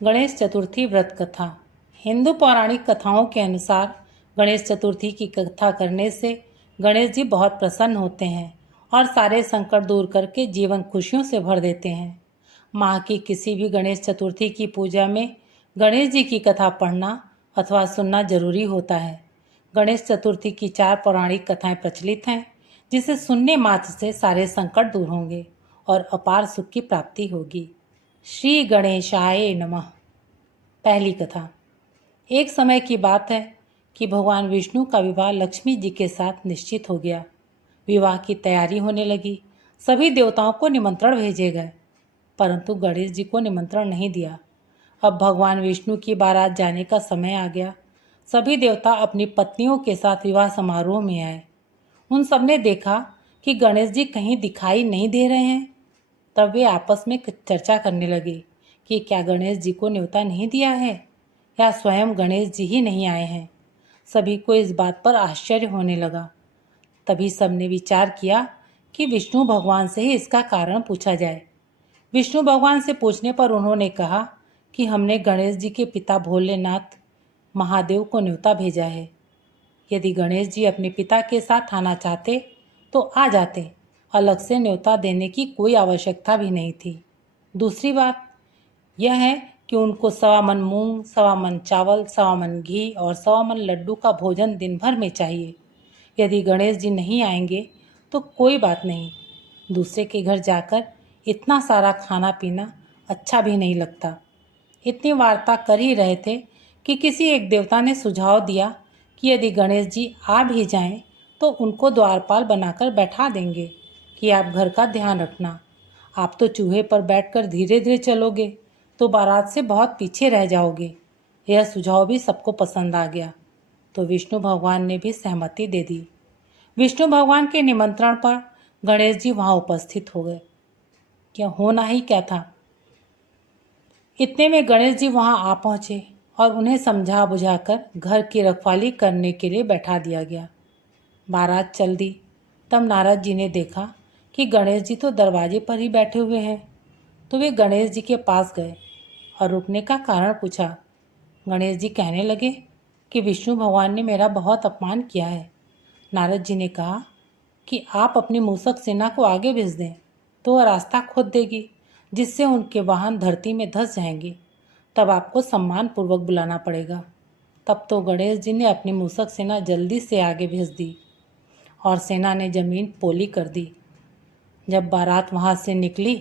गणेश चतुर्थी व्रत कथा। हिंदू पौराणिक कथाओं के अनुसार गणेश चतुर्थी की कथा करने से गणेश जी बहुत प्रसन्न होते हैं और सारे संकट दूर करके जीवन खुशियों से भर देते हैं। माह की किसी भी गणेश चतुर्थी की पूजा में गणेश जी की कथा पढ़ना अथवा सुनना जरूरी होता है। गणेश चतुर्थी की 4 पौराणिक कथाएं प्रचलित हैं, जिसे सुनने मात्र से सारे संकट दूर होंगे और अपार सुख की प्राप्ति होगी। श्री गणेशाय नमः। पहली कथा। एक समय की बात है कि भगवान विष्णु का विवाह लक्ष्मी जी के साथ निश्चित हो गया। विवाह की तैयारी होने लगी। सभी देवताओं को निमंत्रण भेजे गए, परंतु गणेश जी को निमंत्रण नहीं दिया। अब भगवान विष्णु की बारात जाने का समय आ गया। सभी देवता अपनी पत्नियों के साथ विवाह समारोह में आए। उन सबने देखा कि गणेश जी कहीं दिखाई नहीं दे रहे हैं। तब वे आपस में चर्चा करने लगे कि क्या गणेश जी को न्योता नहीं दिया है या स्वयं गणेश जी ही नहीं आए हैं। सभी को इस बात पर आश्चर्य होने लगा। तभी सबने विचार किया कि विष्णु भगवान से ही इसका कारण पूछा जाए। विष्णु भगवान से पूछने पर उन्होंने कहा कि हमने गणेश जी के पिता भोलेनाथ महादेव को न्योता भेजा है। यदि गणेश जी अपने पिता के साथ आना चाहते तो आ जाते, अलग से न्योता देने की कोई आवश्यकता भी नहीं थी। दूसरी बात यह है कि उनको 1.25 मन मूंग, 1.25 मन चावल, 1.25 मन घी और 1.25 मन लड्डू का भोजन दिन भर में चाहिए। यदि गणेश जी नहीं आएंगे तो कोई बात नहीं, दूसरे के घर जाकर इतना सारा खाना पीना अच्छा भी नहीं लगता। इतनी वार्ता कर ही रहे थे कि किसी एक देवता ने सुझाव दिया कि यदि गणेश जी आ भी जाएं तो उनको द्वारपाल बनाकर बैठा देंगे कि आप घर का ध्यान रखना। आप तो चूहे पर बैठकर धीरे धीरे चलोगे तो बारात से बहुत पीछे रह जाओगे। यह सुझाव भी सबको पसंद आ गया, तो विष्णु भगवान ने भी सहमति दे दी। विष्णु भगवान के निमंत्रण पर गणेश जी वहाँ उपस्थित हो गए। क्या होना ही क्या था। इतने में गणेश जी वहां आ पहुंचे और उन्हें समझा बुझाकर घर की रखवाली करने के लिए बैठा दिया गया। बारात चल दी। तब नारद जी ने देखा कि गणेश जी तो दरवाजे पर ही बैठे हुए हैं, तो वे गणेश जी के पास गए और रुकने का कारण पूछा। गणेश जी कहने लगे कि विष्णु भगवान ने मेरा बहुत अपमान किया है। नारद जी ने कहा कि आप अपनी मूसक सेना को आगे भेज दें तो वह रास्ता खोद देगी, जिससे उनके वाहन धरती में धंस जाएंगे। तब आपको सम्मान पूर्वक बुलाना पड़ेगा। तब तो गणेश जी ने अपनी मूसक सेना जल्दी से आगे भेज दी और सेना ने जमीन पोली कर दी। जब बारात वहां से निकली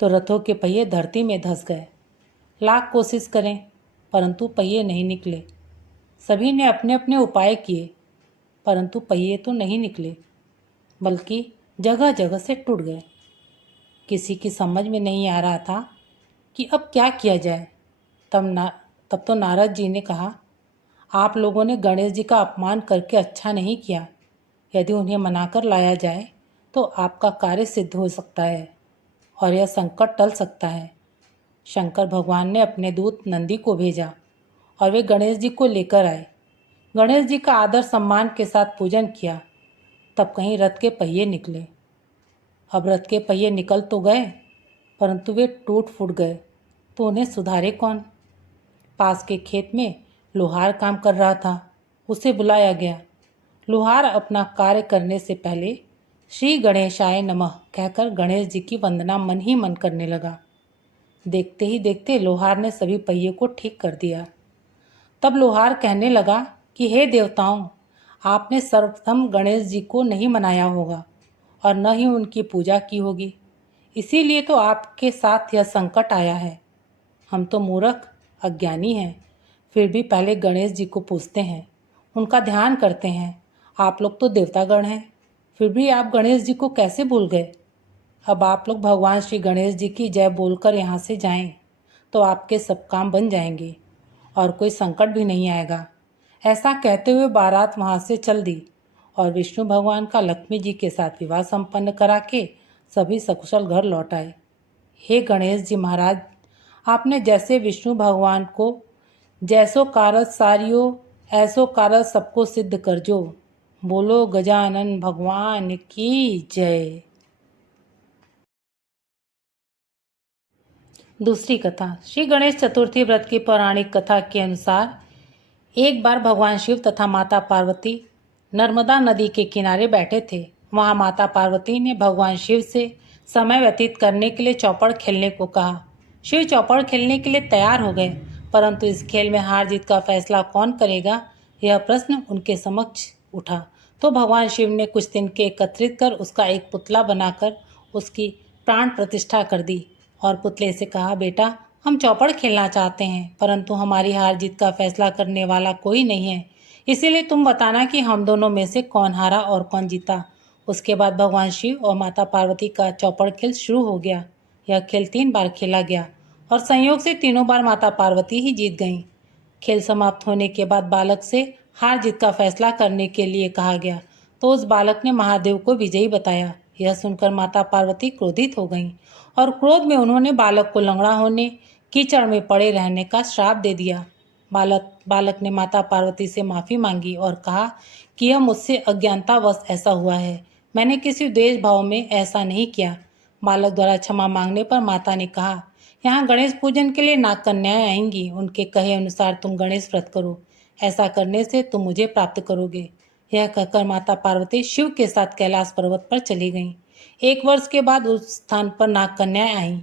तो रथों के पहिए धरती में धंस गए। लाख कोशिश करें परंतु पहिए नहीं निकले। सभी ने अपने अपने उपाय किए, परंतु पहिए तो नहीं निकले, बल्कि जगह जगह से टूट गए। किसी की समझ में नहीं आ रहा था कि अब क्या किया जाए। तब तो नारद जी ने कहा, आप लोगों ने गणेश जी का अपमान करके अच्छा नहीं किया। यदि उन्हें मनाकर लाया जाए तो आपका कार्य सिद्ध हो सकता है और यह संकट टल सकता है। शंकर भगवान ने अपने दूत नंदी को भेजा और वे गणेश जी को लेकर आए। गणेश जी का आदर सम्मान के साथ पूजन किया। तब कहीं रथ के पहिए निकले। अब रथ के पहिए निकल तो गए, परंतु वे टूट फूट गए, तो उन्हें सुधारे कौन। पास के खेत में लोहार काम कर रहा था। उसे बुलाया गया। लोहार अपना कार्य करने से पहले श्री गणेशाय नमः कहकर गणेश जी की वंदना मन ही मन करने लगा। देखते ही देखते लोहार ने सभी पहिए को ठीक कर दिया। तब लोहार कहने लगा कि हे देवताओं, आपने सर्वप्रथम गणेश जी को नहीं मनाया होगा और न ही उनकी पूजा की होगी, इसीलिए तो आपके साथ यह संकट आया है। हम तो मूर्ख अज्ञानी हैं, फिर भी पहले गणेश जी को पूजते हैं, उनका ध्यान करते हैं। आप लोग तो देवतागण हैं, फिर भी आप गणेश जी को कैसे भूल गए। अब आप लोग भगवान श्री गणेश जी की जय बोलकर यहाँ से जाएं, तो आपके सब काम बन जाएंगे और कोई संकट भी नहीं आएगा। ऐसा कहते हुए बारात वहाँ से चल दी और विष्णु भगवान का लक्ष्मी जी के साथ विवाह संपन्न करा के सभी सकुशल घर लौट आए। हे गणेश जी महाराज, आपने जैसे विष्णु भगवान को जैसो कारज सारियो ऐसो कारज सबको सिद्ध कर जो। बोलो गजानन भगवान की जय। दूसरी कथा। श्री गणेश चतुर्थी व्रत की पौराणिक कथा के अनुसार एक बार भगवान शिव तथा माता पार्वती नर्मदा नदी के किनारे बैठे थे। वहां माता पार्वती ने भगवान शिव से समय व्यतीत करने के लिए चौपड़ खेलने को कहा। शिव चौपड़ खेलने के लिए तैयार हो गए, परंतु इस खेल में हार जीत का फैसला कौन करेगा, यह प्रश्न उनके समक्ष उठा। तो भगवान शिव ने कुछ तिनके एकत्रित कर उसका एक पुतला बनाकर उसकी प्राण प्रतिष्ठा कर दी और पुतले से कहा, बेटा, हम चौपड़ खेलना चाहते हैं, परंतु हमारी हार जीत का फैसला करने वाला कोई नहीं है, इसीलिए तुम बताना कि हम दोनों में से कौन हारा और कौन जीता। उसके बाद भगवान शिव और माता पार्वती का चौपड़ खेल शुरू हो गया। यह खेल 3 बार खेला गया और संयोग से तीनों बार माता पार्वती ही जीत गईं। खेल समाप्त होने के बाद बालक से हार जीत का फैसला करने के लिए कहा गया, तो उस बालक ने महादेव को विजयी बताया। यह सुनकर माता पार्वती क्रोधित हो गईं और क्रोध में उन्होंने बालक को लंगड़ा होने, कीचड़ में पड़े रहने का श्राप दे दिया। बालक ने माता पार्वती से माफ़ी मांगी और कहा कि यह मुझसे अज्ञानतावश ऐसा हुआ है, मैंने किसी द्वेष भाव में ऐसा नहीं किया। बालक द्वारा क्षमा मांगने पर माता ने कहा, यहाँ गणेश पूजन के लिए नाग कन्याएं आएंगी, उनके कहे अनुसार तुम गणेश व्रत करो, ऐसा करने से तुम मुझे प्राप्त करोगे। यह कहकर माता पार्वती शिव के साथ कैलाश पर्वत पर चली गईं। 1 वर्ष के बाद उस स्थान पर नाग कन्याएं आईं।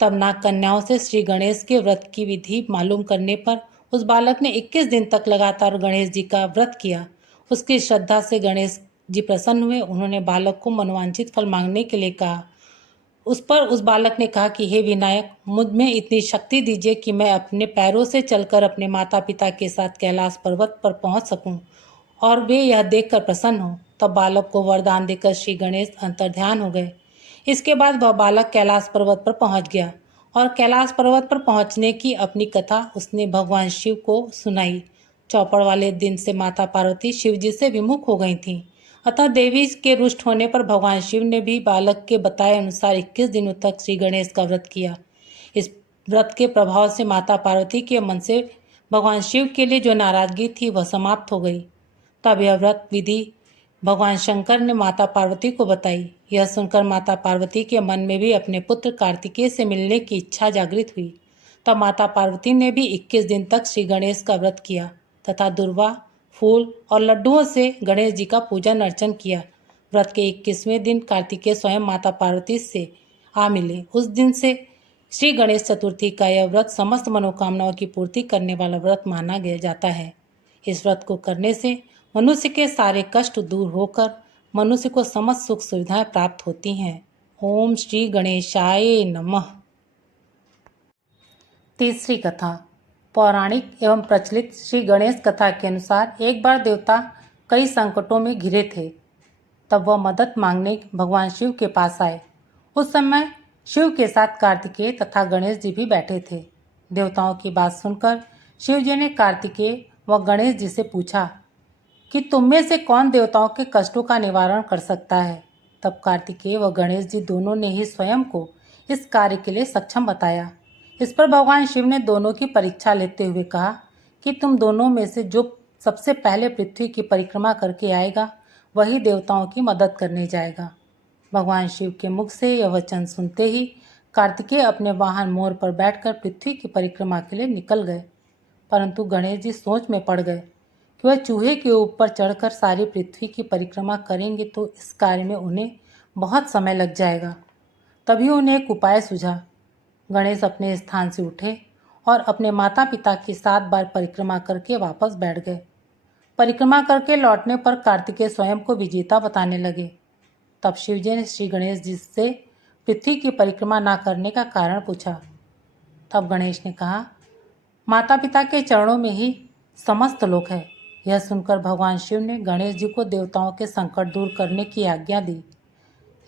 तब नाग कन्याओं से श्री गणेश के व्रत की विधि मालूम करने पर उस बालक ने 21 दिन तक लगातार गणेश जी का व्रत किया। उसकी श्रद्धा से गणेश जी प्रसन्न हुए। उन्होंने बालक को मनोवांछित फल मांगने के लिए कहा। उस बालक ने कहा कि हे विनायक, मुझ में इतनी शक्ति दीजिए कि मैं अपने पैरों से चलकर अपने माता पिता के साथ कैलाश पर्वत पर पहुंच सकूं और वे यह देखकर प्रसन्न हो। तब बालक को वरदान देकर श्री गणेश अंतर्ध्यान हो गए। इसके बाद वह बालक कैलाश पर्वत पर पहुंच गया और कैलाश पर्वत पर पहुंचने की अपनी कथा उसने भगवान शिव को सुनाई। चौपड़ वाले दिन से माता पार्वती शिव जी से विमुख हो गई थीं। अतः देवी के रुष्ट होने पर भगवान शिव ने भी बालक के बताए अनुसार 21 दिनों तक श्री गणेश का व्रत किया। इस व्रत के प्रभाव से माता पार्वती के मन से भगवान शिव के लिए जो नाराजगी थी वह समाप्त हो गई। तब यह व्रत विधि भगवान शंकर ने माता पार्वती को बताई। यह सुनकर माता पार्वती के मन में भी अपने पुत्र कार्तिकेय से मिलने की इच्छा जागृत हुई। तब माता पार्वती ने भी 21 दिन तक श्री गणेश का व्रत किया तथा दुर्वा, फूल और लड्डुओं से गणेश जी का पूजन अर्चन किया। व्रत के 21वें दिन कार्तिकेय स्वयं माता पार्वती से आ मिले। उस दिन से श्री गणेश चतुर्थी का यह व्रत समस्त मनोकामनाओं की पूर्ति करने वाला व्रत माना गया जाता है। इस व्रत को करने से मनुष्य के सारे कष्ट दूर होकर मनुष्य को समस्त सुख सुविधाएं प्राप्त होती हैं। ओम श्री गणेशाय नमः। तीसरी कथा। पौराणिक एवं प्रचलित श्री गणेश कथा के अनुसार एक बार देवता कई संकटों में घिरे थे। तब वह मदद मांगने भगवान शिव के पास आए। उस समय शिव के साथ कार्तिकेय तथा गणेश जी भी बैठे थे। देवताओं की बात सुनकर शिव जी ने कार्तिकेय व गणेश जी से पूछा कि तुम में से कौन देवताओं के कष्टों का निवारण कर सकता है। तब कार्तिकेय व गणेश जी दोनों ने ही स्वयं को इस कार्य के लिए सक्षम बताया। इस पर भगवान शिव ने दोनों की परीक्षा लेते हुए कहा कि तुम दोनों में से जो सबसे पहले पृथ्वी की परिक्रमा करके आएगा वही देवताओं की मदद करने जाएगा। भगवान शिव के मुख से यह वचन सुनते ही कार्तिकेय अपने वाहन मोर पर बैठकर पृथ्वी की परिक्रमा के लिए निकल गए। परंतु गणेश जी सोच में पड़ गए कि वह चूहे के ऊपर चढ़कर सारी पृथ्वी की परिक्रमा करेंगे तो इस कार्य में उन्हें बहुत समय लग जाएगा। तभी उन्हें एक उपाय सूझा। गणेश अपने स्थान से उठे और अपने माता पिता की 7 बार परिक्रमा करके वापस बैठ गए। परिक्रमा करके लौटने पर कार्तिकेय स्वयं को विजेता बताने लगे। तब शिवजी ने श्री गणेश जी से पृथ्वी की परिक्रमा न करने का कारण पूछा। तब गणेश ने कहा, माता पिता के चरणों में ही समस्त लोक है। यह सुनकर भगवान शिव ने गणेश जी को देवताओं के संकट दूर करने की आज्ञा दी।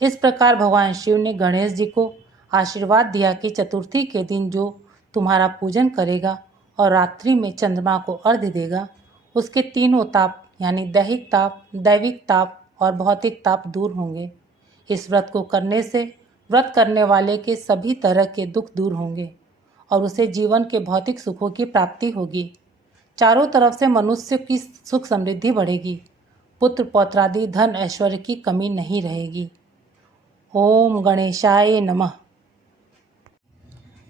इस प्रकार भगवान शिव ने गणेश जी को आशीर्वाद दिया कि चतुर्थी के दिन जो तुम्हारा पूजन करेगा और रात्रि में चंद्रमा को अर्घ्य देगा, उसके तीनों ताप यानी दैहिक ताप, दैविक ताप और भौतिक ताप दूर होंगे। इस व्रत को करने से व्रत करने वाले के सभी तरह के दुख दूर होंगे और उसे जीवन के भौतिक सुखों की प्राप्ति होगी। चारों तरफ से मनुष्य की सुख समृद्धि बढ़ेगी। पुत्र पौत्रादि धन ऐश्वर्य की कमी नहीं रहेगी। ओम गणेशाय नमः।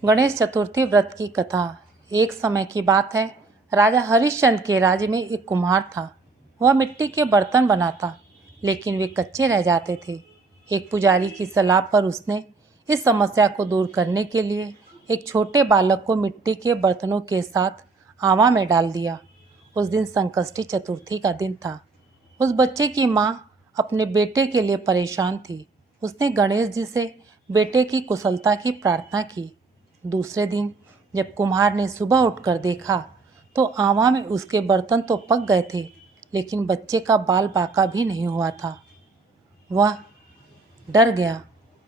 गणेश चतुर्थी व्रत की कथा। एक समय की बात है, राजा हरिश्चंद्र के राज्य में एक कुम्हार था। वह मिट्टी के बर्तन बनाता, लेकिन वे कच्चे रह जाते थे। एक पुजारी की सलाह पर उसने इस समस्या को दूर करने के लिए एक छोटे बालक को मिट्टी के बर्तनों के साथ आवा में डाल दिया। उस दिन संकष्टी चतुर्थी का दिन था। उस बच्चे की माँ अपने बेटे के लिए परेशान थी। उसने गणेश जी से बेटे की कुशलता की प्रार्थना की। दूसरे दिन जब कुम्हार ने सुबह उठकर देखा तो आवा में उसके बर्तन तो पक गए थे, लेकिन बच्चे का बाल बांका भी नहीं हुआ था। वह डर गया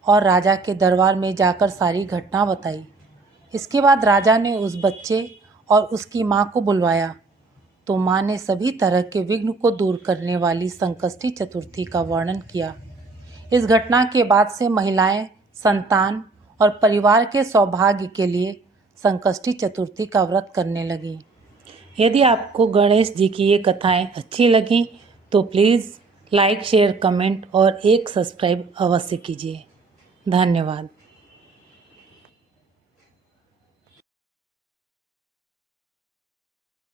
और राजा के दरबार में जाकर सारी घटना बताई। इसके बाद राजा ने उस बच्चे और उसकी माँ को बुलवाया तो माँ ने सभी तरह के विघ्न को दूर करने वाली संकष्टी चतुर्थी का वर्णन किया। इस घटना के बाद से महिलाएं संतान और परिवार के सौभाग्य के लिए संकष्टी चतुर्थी का व्रत करने लगीं। यदि आपको गणेश जी की ये कथाएं अच्छी लगीं तो प्लीज़ लाइक, शेयर, कमेंट और एक सब्सक्राइब अवश्य कीजिए। धन्यवाद।